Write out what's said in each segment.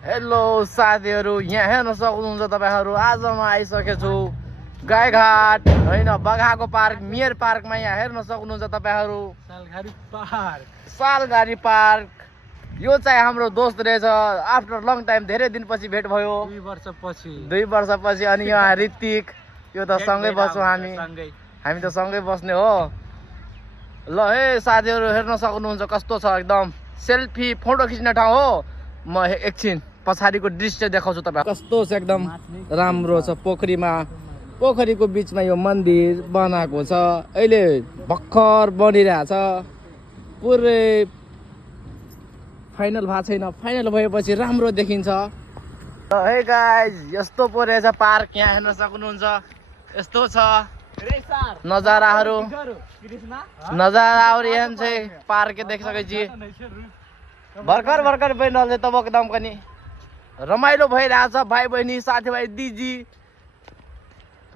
Hello साथीहरू, यहाँ हेर्न सक्नुहुन्छ तपाईहरु। आज म आइसकेको छु गाईघाट हैन बगाको पार्क मियर पार्कमा। यहाँ हेर्न सक्नुहुन्छ तपाईहरु सालघारी पार्क। यो चाहिँ हाम्रो दोस्त रहेछ। आफ्टर लङ टाइम, धेरै दिनपछि भेट भयो, 2 वर्षपछि। अनि यहाँ ऋतिक, यो त सँगै बस्छौँ हामी त सँगै बस्ने हो। ल हे साथीहरू, हेर्न सक्नुहुन्छ कस्तो छ, एकदम सेल्फी फोटो खिच्ने ठाउँ हो। म एकछिन पछाडिको दृश्य देखाउँछु तपाईँ। कस्तो छ, एकदम राम्रो छ। पोखरीको बिचमा यो मन्दिर बनाएको छ। अहिले भर्खर बनिरहेछ, पुरै फाइनल भएको छैन। फाइनल भएपछि राम्रो देखिन्छ। हे गाइज, यस्तो पो रहेछ पार्क। यहाँ हेर्न सक्नुहुन्छ, यस्तो छ नजाराहरू। यहाँ चाहिँ पार्क देख सकै छी। भर्खर बनिरहेछ तब एकदम पनि रमाइलो भइरहेछ। भाइ बहिनी, साथीभाइ, दिदी,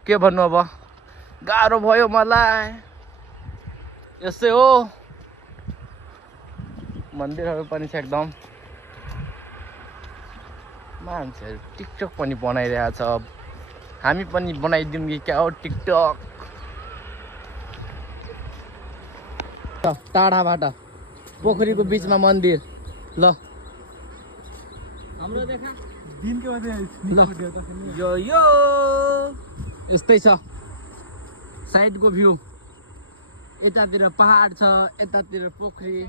के भन्नु अब, गाह्रो भयो मलाई। यसै हो, मन्दिरहरू पनि छ एकदम। मान्छेहरू टिकटक पनि बनाइरहेछ। हामी पनि बनाइदिउँ कि क्या हो टिकटक। टाढाबाट पोखरीको बिचमा मन्दिर। ल यो यस्तै छ साइडको भ्यू। यतातिर पहाड छ, यतातिर पोखरी।